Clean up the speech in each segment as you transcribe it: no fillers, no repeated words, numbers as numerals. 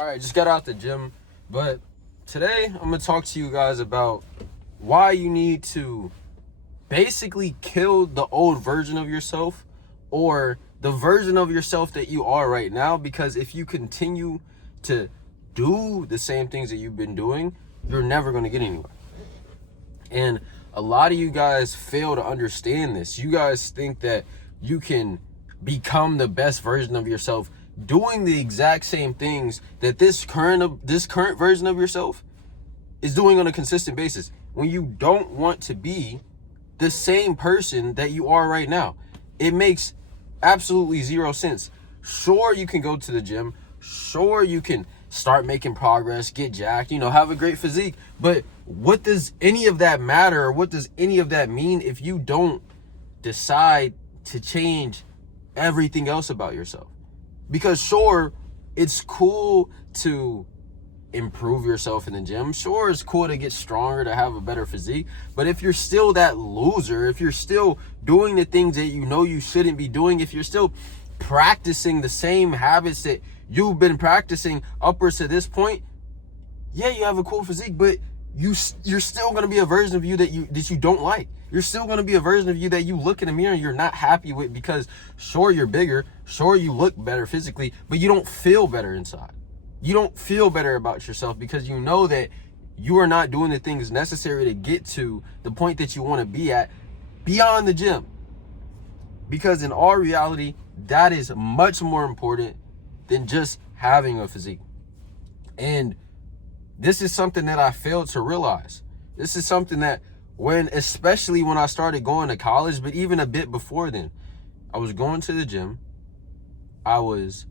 All right, just got out the gym, but today I'm gonna talk to you guys about why you need to basically kill the old version of yourself, or the version of yourself that you are right now, because if you continue to do the same things that you've been doing, you're never going to get anywhere. And a lot of you guys fail to understand this. You guys think that you can become the best version of yourself doing the exact same things that this current version of yourself is doing on a consistent basis, when you don't want to be the same person that you are right now. It makes absolutely zero sense. Sure, you can go to the gym. Sure, you can start making progress, get jacked, have a great physique. But what does any of that matter? Or what does any of that mean if you don't decide to change everything else about yourself? Because sure, it's cool to improve yourself in the gym. Sure, it's cool to get stronger, to have a better physique. But if you're still that loser, if you're still doing the things that you know you shouldn't be doing, if you're still practicing the same habits that you've been practicing upwards to this point, yeah, you have a cool physique, but you're still going to be a version of you that you don't like. You're still going to be a version of you that you look in the mirror and you're not happy with, because sure, you're bigger, sure, you look better physically, but you don't feel better inside. You don't feel better about yourself because you know that you are not doing the things necessary to get to the point that you want to be at beyond the gym. Because in all reality, that is much more important than just having a physique. And this is something that I failed to realize. This is something that especially when I started going to college, but even a bit before then, I was going to the gym. Let's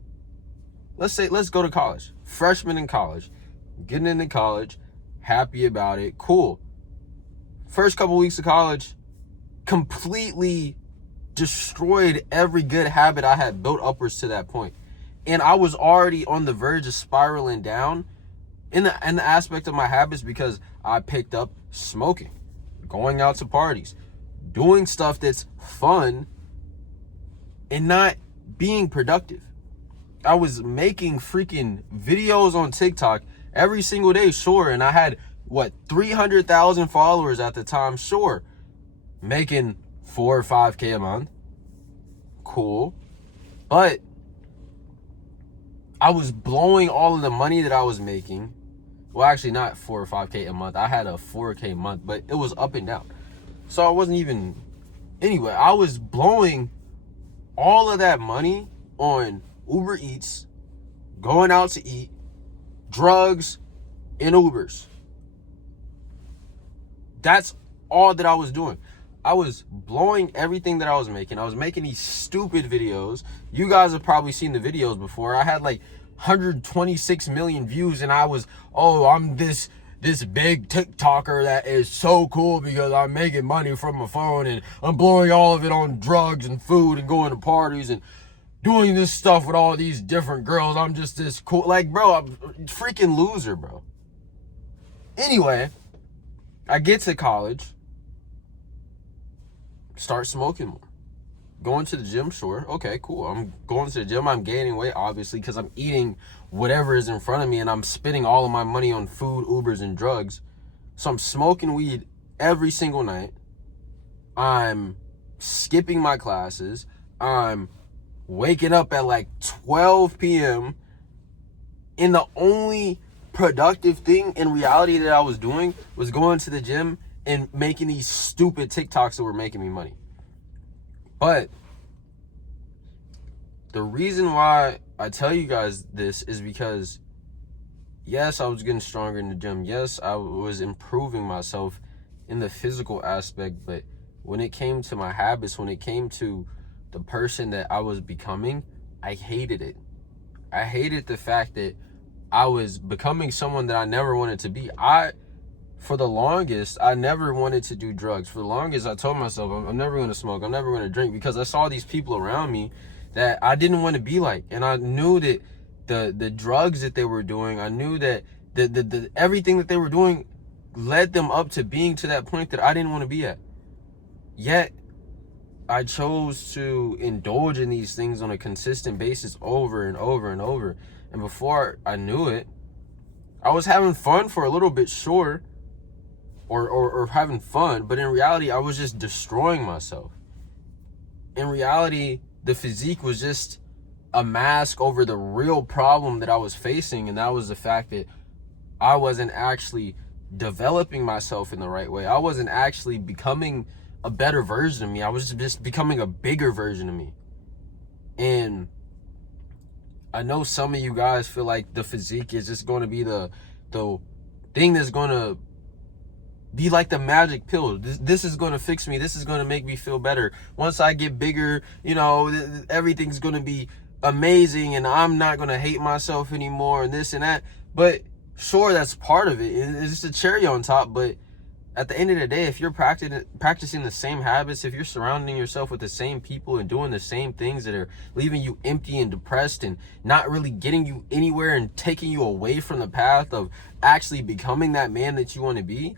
go to college. Freshman in college, getting into college, happy about it, cool. First couple weeks of college, completely destroyed every good habit I had built upwards to that point. And I was already on the verge of spiraling down in the aspect of my habits, because I picked up smoking, going out to parties, doing stuff that's fun and not being productive. I was making freaking videos on TikTok every single day, sure, and I had 300,000 followers at the time, sure, making 4 or 5K a month, cool, but I was blowing all of the money that I was making. Well, actually not 4 or 5K a month. I had a 4K month, but it was up and down. So I wasn't even, anyway, I was blowing all of that money on Uber Eats, going out to eat, drugs, and Ubers. That's all that I was doing. I was blowing everything that I was making. I was making these stupid videos. You guys have probably seen the videos before. I had 126 million views, and I was, I'm this big TikToker that is so cool because I'm making money from my phone and I'm blowing all of it on drugs and food and going to parties and doing this stuff with all these different girls. I'm just this cool. Bro, I'm a freaking loser, bro. Anyway, I get to college, start smoking more. Going to the gym, sure. Okay, cool. I'm going to the gym. I'm gaining weight, obviously, because I'm eating whatever is in front of me and I'm spending all of my money on food, Ubers, and drugs. So I'm smoking weed every single night. I'm skipping my classes. I'm waking up at 12 p.m. And the only productive thing in reality that I was doing was going to the gym and making these stupid TikToks that were making me money. But the reason why I tell you guys this is because, yes, I was getting stronger in the gym. Yes, I was improving myself in the physical aspect. But when it came to my habits, when it came to the person that I was becoming, I hated it. I hated the fact that I was becoming someone that I never wanted to be. For the longest, I never wanted to do drugs. For the longest, I told myself, I'm never going to smoke. I'm never going to drink, because I saw these people around me that I didn't want to be like. And I knew that the drugs that they were doing, I knew that the everything that they were doing led them up to being to that point that I didn't want to be at. Yet, I chose to indulge in these things on a consistent basis over and over and over. And before I knew it, I was having fun for a little bit, sure, or having fun, but in reality, I was just destroying myself. In reality, the physique was just a mask over the real problem that I was facing, and that was the fact that I wasn't actually developing myself in the right way. I wasn't actually becoming a better version of me. I was just becoming a bigger version of me. And I know some of you guys feel like the physique is just going to be the thing that's going to be like the magic pill. This is going to fix me. This is going to make me feel better. Once I get bigger, you know, everything's going to be amazing and I'm not going to hate myself anymore and this and that. But sure, that's part of it. It's just a cherry on top. But at the end of the day, if you're practicing the same habits, if you're surrounding yourself with the same people and doing the same things that are leaving you empty and depressed and not really getting you anywhere and taking you away from the path of actually becoming that man that you want to be,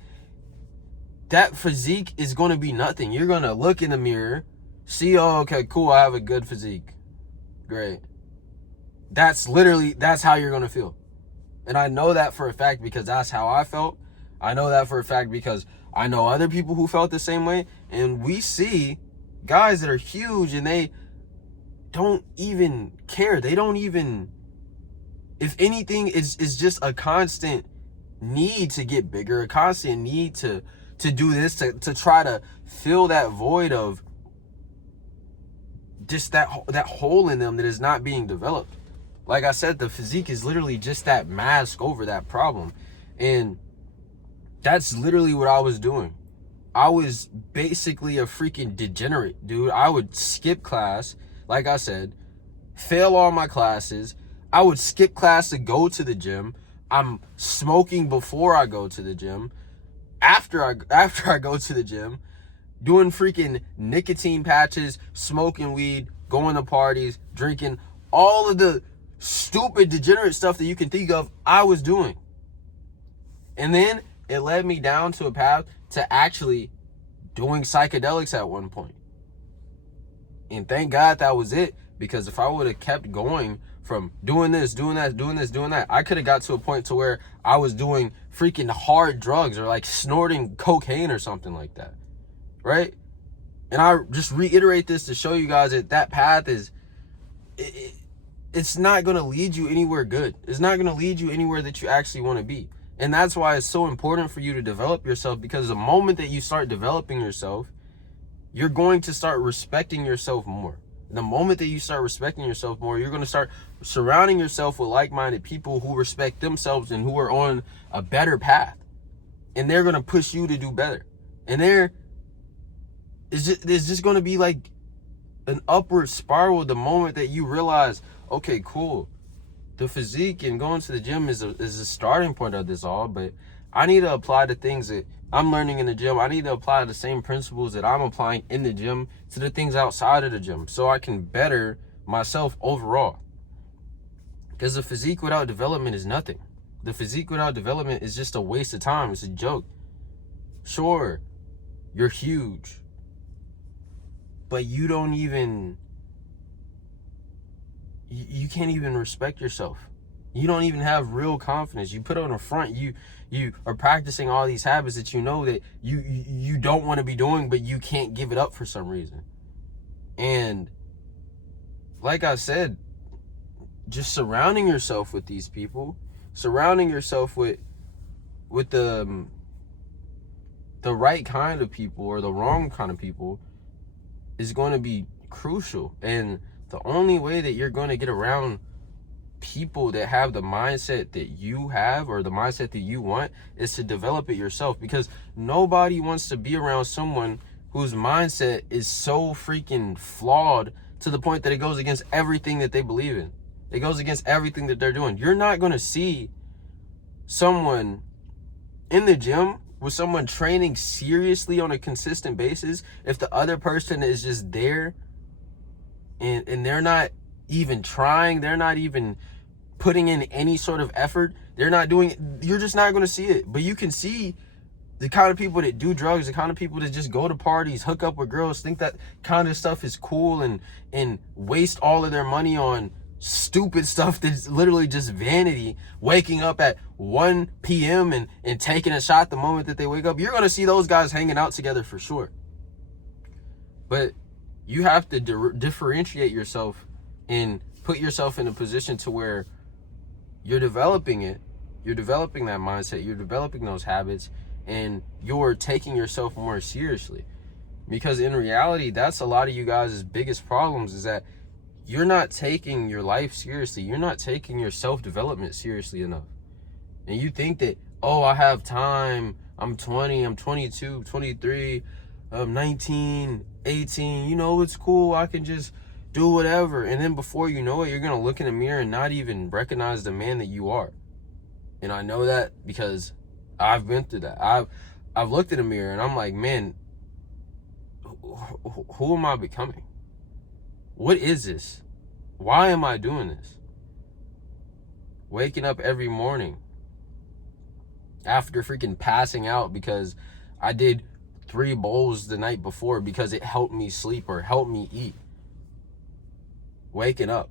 that physique is going to be nothing. You're going to look in the mirror, see, oh, okay, cool, I have a good physique. Great. That's how you're going to feel. And I know that for a fact because that's how I felt. I know that for a fact because I know other people who felt the same way. And we see guys that are huge and they don't even care. They don't even, if anything, it's just a constant need to get bigger, a constant need to do this, to try to fill that void of just that hole in them that is not being developed. Like I said, the physique is literally just that mask over that problem. And that's literally what I was doing. I was basically a freaking degenerate, dude. I would skip class, like I said, fail all my classes. I would skip class to go to the gym. I'm smoking before I go to the gym. After I go to the gym, doing freaking nicotine patches, smoking weed, going to parties, drinking, all of the stupid degenerate stuff that you can think of, I was doing. And then it led me down to a path to actually doing psychedelics at one point. And thank God that was it, because if I would have kept going from doing this, doing that, doing this, doing that, I could have got to a point to where I was doing freaking hard drugs or like snorting cocaine or something like that, right? And I just reiterate this to show you guys that that path is, it's not going to lead you anywhere good. It's not going to lead you anywhere that you actually want to be. And that's why it's so important for you to develop yourself, because the moment that you start developing yourself, you're going to start respecting yourself more. The moment that you start respecting yourself more, you're going to start surrounding yourself with like-minded people who respect themselves and who are on a better path. And they're going to push you to do better. And there's just going to be like an upward spiral the moment that you realize, okay, cool, the physique and going to the gym is a starting point of this all, but I need to apply the things that I'm learning in the gym. I need to apply the same principles that I'm applying in the gym to the things outside of the gym so I can better myself overall. Because the physique without development is nothing. The physique without development is just a waste of time. It's a joke. Sure, you're huge, but you don't even, you can't even respect yourself. You don't even have real confidence. You put on a front, you are practicing all these habits that you know that you don't want to be doing, but you can't give it up for some reason. And like I said, just surrounding yourself with these people, surrounding yourself with the right kind of people or the wrong kind of people is going to be crucial. And the only way that you're going to get around people that have the mindset that you have or the mindset that you want is to develop it yourself, because nobody wants to be around someone whose mindset is so freaking flawed to the point that it goes against everything that they believe in. It goes against everything that they're doing. You're not going to see someone in the gym with someone training seriously on a consistent basis if the other person is just there and they're not even trying, they're not even putting in any sort of effort, they're not doing it. You're just not going to see it. But you can see the kind of people that do drugs, the kind of people that just go to parties, hook up with girls, think that kind of stuff is cool, and waste all of their money on stupid stuff that's literally just vanity, waking up at 1 p.m. and taking a shot the moment that they wake up, you're going to see those guys hanging out together for sure. But you have to differentiate yourself and put yourself in a position to where you're developing it. You're developing that mindset. You're developing those habits, and you're taking yourself more seriously. Because in reality, that's a lot of you guys' biggest problems, is that you're not taking your life seriously. You're not taking your self-development seriously enough. And you think that, oh, I have time. I'm 20, I'm 22, 23, I'm 19, 18. You know, it's cool. I can just do whatever. And then before you know it, you're going to look in the mirror and not even recognize the man that you are. And I know that because I've been through that. I've looked in the mirror and I'm like, man, who am I becoming? What is this? Why am I doing this? Waking up every morning after freaking passing out because I did 3 bowls the night before because it helped me sleep or helped me eat. Waking up,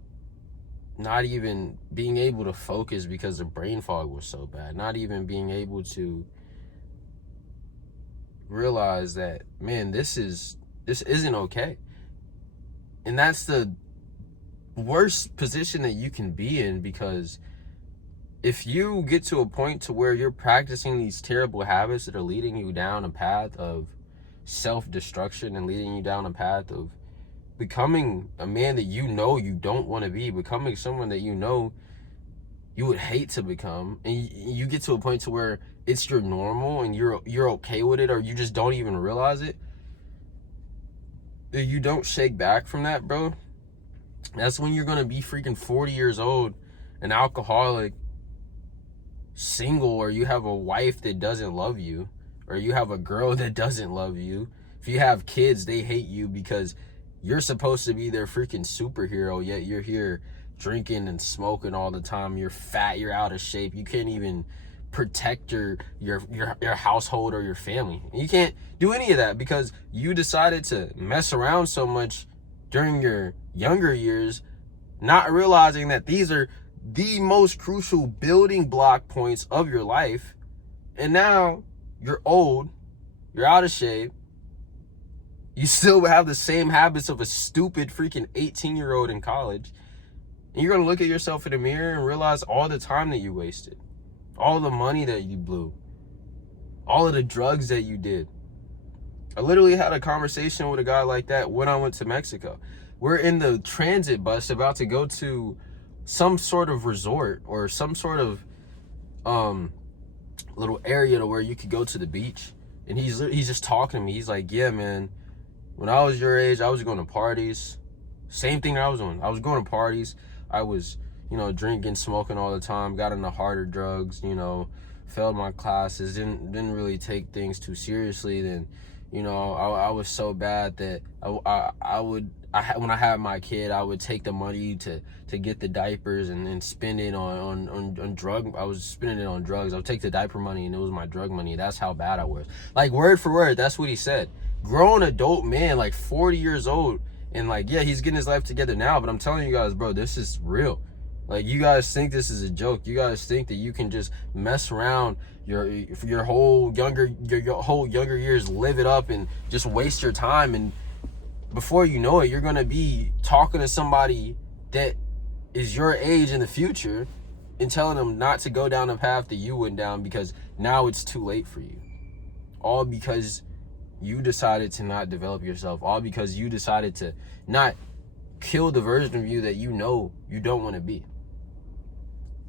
not even being able to focus because the brain fog was so bad, not even being able to realize that, man, this isn't okay. And that's the worst position that you can be in, because if you get to a point to where you're practicing these terrible habits that are leading you down a path of self-destruction and leading you down a path of becoming a man that you know you don't want to be, becoming someone that you know you would hate to become, and you get to a point to where it's your normal and you're okay with it, or you just don't even realize it, if you don't shake back from that, bro, that's when you're gonna be freaking 40 years old, an alcoholic, single, or you have a wife that doesn't love you, or you have a girl that doesn't love you. If you have kids, they hate you because you're supposed to be their freaking superhero, yet you're here drinking and smoking all the time. You're fat, you're out of shape. You can't even protect your household or your family. You can't do any of that because you decided to mess around so much during your younger years, not realizing that these are the most crucial building block points of your life. And now you're old, you're out of shape, you still have the same habits of a stupid freaking 18-year-old in college. And you're going to look at yourself in the mirror and realize all the time that you wasted, all the money that you blew, all of the drugs that you did. I literally had a conversation with a guy like that when I went to Mexico. We're in the transit bus about to go to some sort of resort or some sort of little area to where you could go to the beach. And he's just talking to me. He's like, yeah, man, when I was your age, I was going to parties. Same thing I was doing. I was going to parties. I was, drinking, smoking all the time, got into harder drugs, failed my classes, didn't really take things too seriously. Then, I was so bad that when I had my kid, I would take the money to get the diapers and spend it on drug. I was spending it on drugs. I would take the diaper money and it was my drug money. That's how bad I was. Like, word for word, that's what he said. Grown adult man, like 40 years old. And like, yeah, he's getting his life together now, but I'm telling you guys, bro, this is real. Like, you guys think this is a joke. You guys think that you can just mess around your whole younger years, live it up and just waste your time, and before you know it, you're gonna be talking to somebody that is your age in the future and telling them not to go down the path that you went down because now it's too late for you. All because you decided to not develop yourself. All because you decided to not kill the version of you that you know you don't want to be.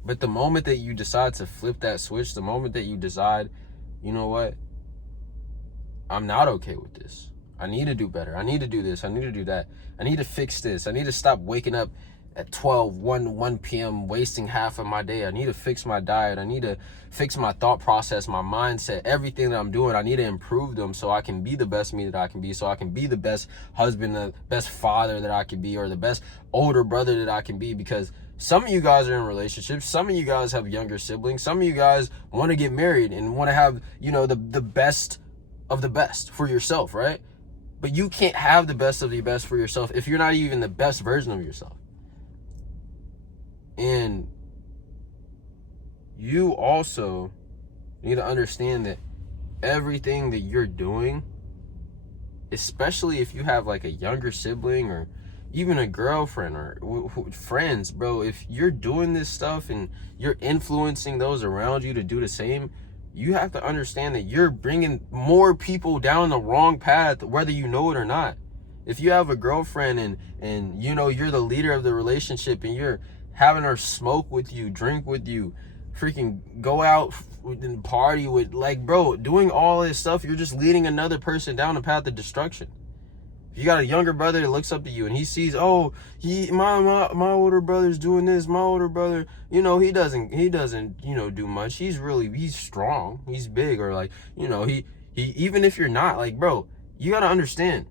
But the moment that you decide to flip that switch, the moment that you decide, you know what, I'm not okay with this. I need to do better. I need to do this. I need to do that. I need to fix this. I need to stop waking up at 1 p.m. wasting half of my day. I need to fix my diet. I need to fix my thought process, my mindset, everything that I'm doing. I need to improve them so I can be the best me that I can be, so I can be the best husband, the best father that I can be, or the best older brother that I can be. Because some of you guys are in relationships. Some of you guys have younger siblings. Some of you guys want to get married and want to have, the best of the best for yourself, right? But you can't have the best of the best for yourself if you're not even the best version of yourself. And you also need to understand that everything that you're doing, especially if you have like a younger sibling or even a girlfriend or friends, bro, if you're doing this stuff and you're influencing those around you to do the same, you have to understand that you're bringing more people down the wrong path, whether you know it or not. If you have a girlfriend and you know you're the leader of the relationship and you're having her smoke with you, drink with you, freaking go out and party with, like, bro, doing all this stuff, you're just leading another person down the path of destruction. If you got a younger brother that looks up to you and he sees, oh, my older brother's doing this, my older brother, you know, he doesn't, you know, do much. He's strong, he's big, or like, you know, he even if you're not, like, bro, you gotta understand,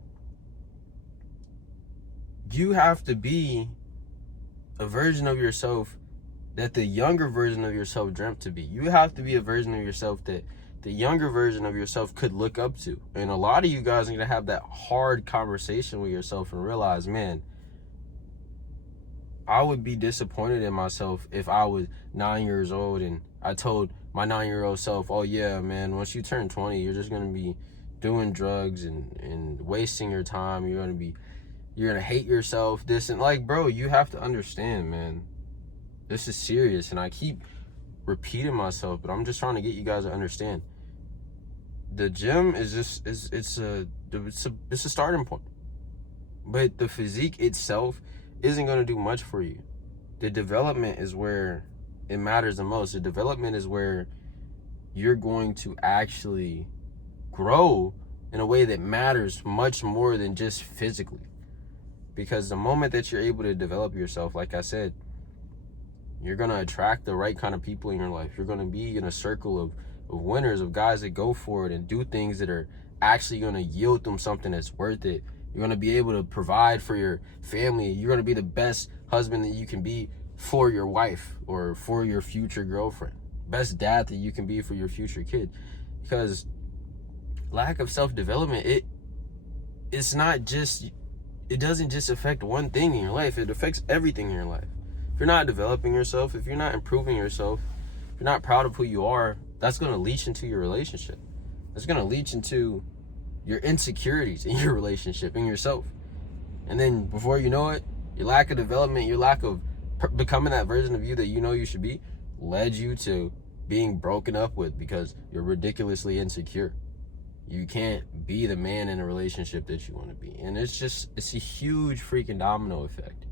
you have to be a version of yourself that the younger version of yourself dreamt to be. You have to be a version of yourself that the younger version of yourself could look up to. And a lot of you guys are going to have that hard conversation with yourself and realize, man, I would be disappointed in myself if I was 9 years old and I told my 9-year-old self, oh yeah, man, once you turn 20, you're just going to be doing drugs and wasting your time. You're going to hate yourself, this, and like, bro, you have to understand, man, this is serious. And I keep repeating myself, but I'm just trying to get you guys to understand. The gym is just it's a starting point, but the physique itself isn't going to do much for you. The development is where it matters the most. The development is where you're going to actually grow in a way that matters much more than just physically. Because the moment that you're able to develop yourself, like I said, you're going to attract the right kind of people in your life. You're going to be in a circle of winners, of guys that go for it and do things that are actually going to yield them something that's worth it. You're going to be able to provide for your family. You're going to be the best husband that you can be for your wife or for your future girlfriend. Best dad that you can be for your future kid. Because lack of self-development, it's not just, it doesn't just affect one thing in your life. It affects everything in your life. If you're not developing yourself, if you're not improving yourself, if you're not proud of who you are, that's going to leach into your relationship. That's going to leach into your insecurities in your relationship, in yourself. And then before you know it, your lack of development, your lack of becoming that version of you that you know you should be, led you to being broken up with because you're ridiculously insecure. You can't be the man in a relationship that you want to be. And it's a huge freaking domino effect.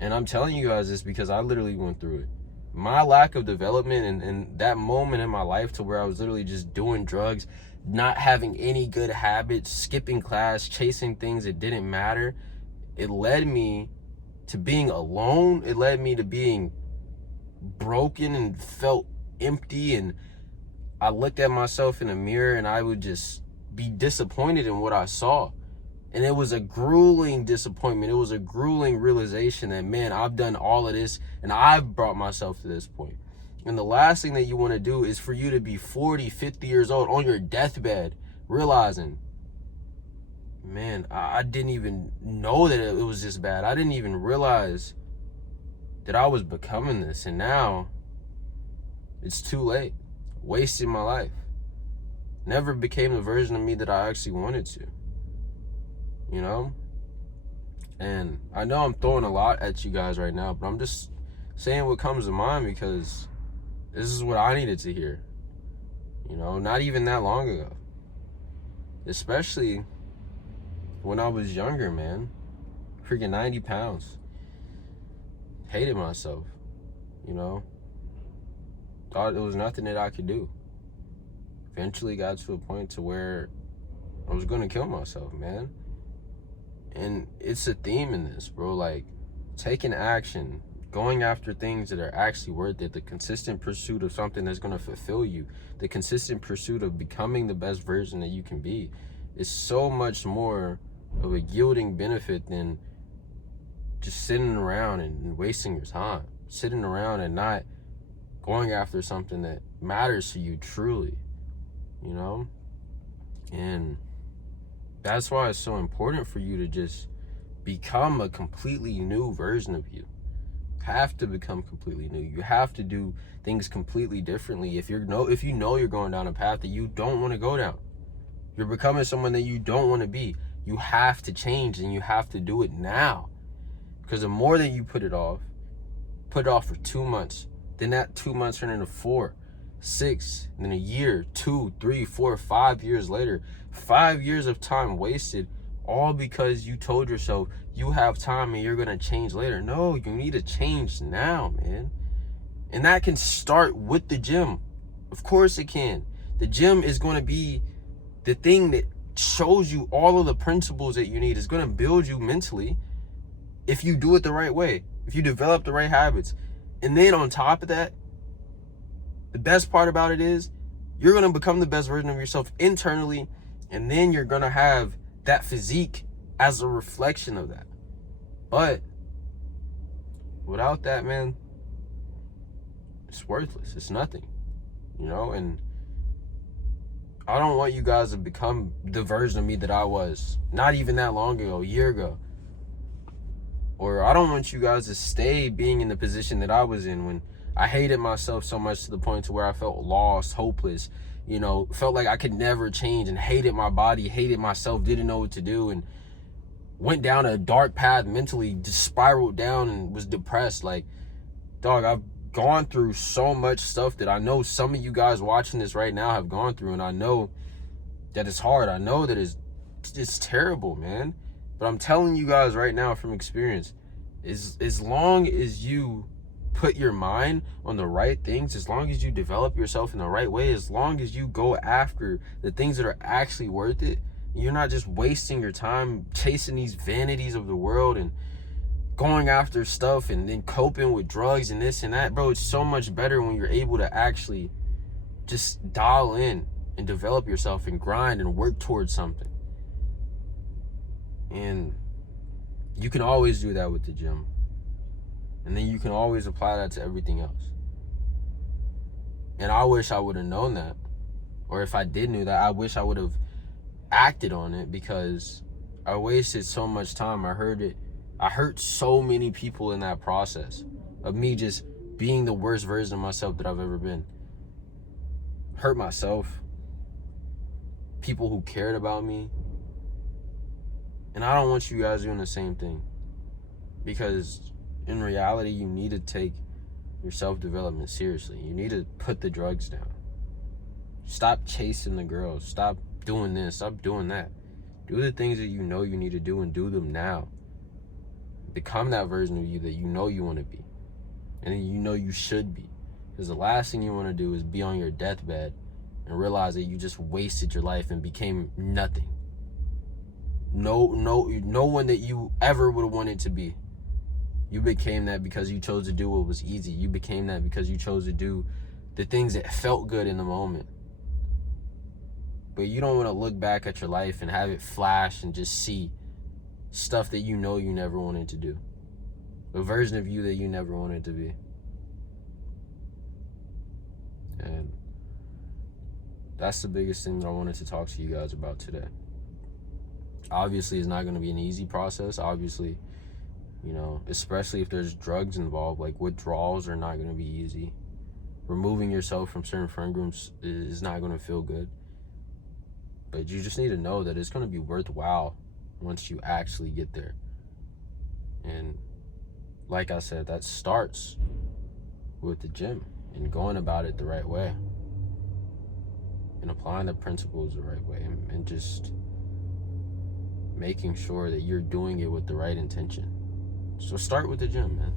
And I'm telling you guys this because I literally went through it. My lack of development and that moment in my life to where I was literally just doing drugs, not having any good habits, skipping class, chasing things that didn't matter, it led me to being alone. It led me to being broken and felt empty. And I looked at myself in the mirror and I would just be disappointed in what I saw. And it was a grueling disappointment. It was a grueling realization that, man, I've done all of this and I've brought myself to this point. And the last thing that you want to do is for you to be 40, 50 years old on your deathbed, realizing, man, I didn't even know that it was this bad. I didn't even realize that I was becoming this. And now it's too late. Wasted my life. Never became the version of me that I actually wanted to. You know? And I know I'm throwing a lot at you guys right now, but I'm just saying what comes to mind because this is what I needed to hear. You know, not even that long ago. Especially when I was younger, man. Freaking 90 pounds. Hated myself. You know? Thought there was nothing that I could do. Eventually got to a point to where I was going to kill myself, man. And it's a theme in this, bro. Like, taking action, going after things that are actually worth it, the consistent pursuit of something that's going to fulfill you, the consistent pursuit of becoming the best version that you can be, is so much more of a yielding benefit than just sitting around and wasting your time. Sitting around and not going after something that matters to you truly, you know? And that's why it's so important for you to just become a completely new version of you. have to become completely new. You have to do things completely differently. If you know you're going down a path that you don't want to go down, you're becoming someone that you don't want to be, you have to change, and you have to do it now. Because the more that you put it off for 2 months, then that 2 months turn into 4, 6, and then a year, 2, 3, 4, 5 years later, 5 years of time wasted, all because you told yourself you have time and you're gonna change later. No, you need to change now, man. And that can start with the gym. Of course it can. The gym is gonna be the thing that shows you all of the principles that you need. It's gonna build you mentally if you do it the right way, if you develop the right habits. And then on top of that, the best part about it is you're gonna become the best version of yourself internally, and then you're gonna have that physique as a reflection of that. But without that, man, it's worthless. It's nothing, and I don't want you guys to become the version of me that I was not even that long ago, a year ago. Or I don't want you guys to stay being in the position that I was in when I hated myself so much to the point to where I felt lost, hopeless, felt like I could never change, and hated my body, hated myself, didn't know what to do, and went down a dark path mentally, just spiraled down and was depressed. Like, dog, I've gone through so much stuff that I know some of you guys watching this right now have gone through, and I know that it's hard. I know that it's terrible, man. But I'm telling you guys right now from experience, as long as you put your mind on the right things, as long as you develop yourself in the right way, as long as you go after the things that are actually worth it, you're not just wasting your time chasing these vanities of the world and going after stuff and then coping with drugs and this and that, bro. It's so much better when you're able to actually just dial in and develop yourself and grind and work towards something. And you can always do that with the gym. And then you can always apply that to everything else. And I wish I would have known that. Or if I did know that, I wish I would have acted on it, because I wasted so much time. I hurt so many people in that process of me just being the worst version of myself that I've ever been. Hurt myself, people who cared about me. And I don't want you guys doing the same thing, because in reality, you need to take your self-development seriously. You need to put the drugs down. Stop chasing the girls. Stop doing this. Stop doing that. Do the things that you know you need to do, and do them now. Become that version of you that you know you want to be, and then you know you should be. Because the last thing you want to do is be on your deathbed and realize that you just wasted your life and became nothing. No one that you ever would have wanted to be. You became that because you chose to do what was easy. You became that because you chose to do the things that felt good in the moment. But you don't want to look back at your life and have it flash and just see stuff that you know you never wanted to do. A version of you that you never wanted to be. And that's the biggest thing that I wanted to talk to you guys about today. Obviously, it's not going to be an easy process. Obviously, especially if there's drugs involved, like withdrawals are not going to be easy. Removing yourself from certain friend groups is not going to feel good. But you just need to know that it's going to be worthwhile once you actually get there. And like I said, that starts with the gym and going about it the right way and applying the principles the right way, and just making sure that you're doing it with the right intention. So start with the gym, man.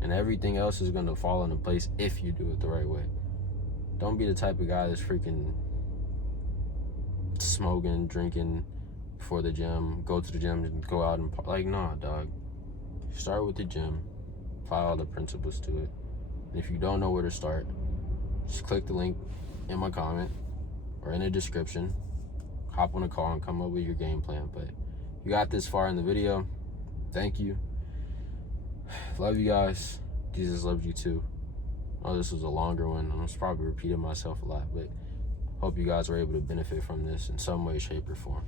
And everything else is going to fall into place if you do it the right way. Don't be the type of guy that's freaking smoking, drinking before the gym, go to the gym and go out and nah, dog. Start with the gym. Apply all the principles to it. And if you don't know where to start, just click the link in my comment or in the description. Hop on a call and come up with your game plan. But you got this far in the video, thank you. Love you guys. Jesus loves you too. Oh, this was a longer one. I was probably repeating myself a lot, but hope you guys were able to benefit from this in some way, shape, or form.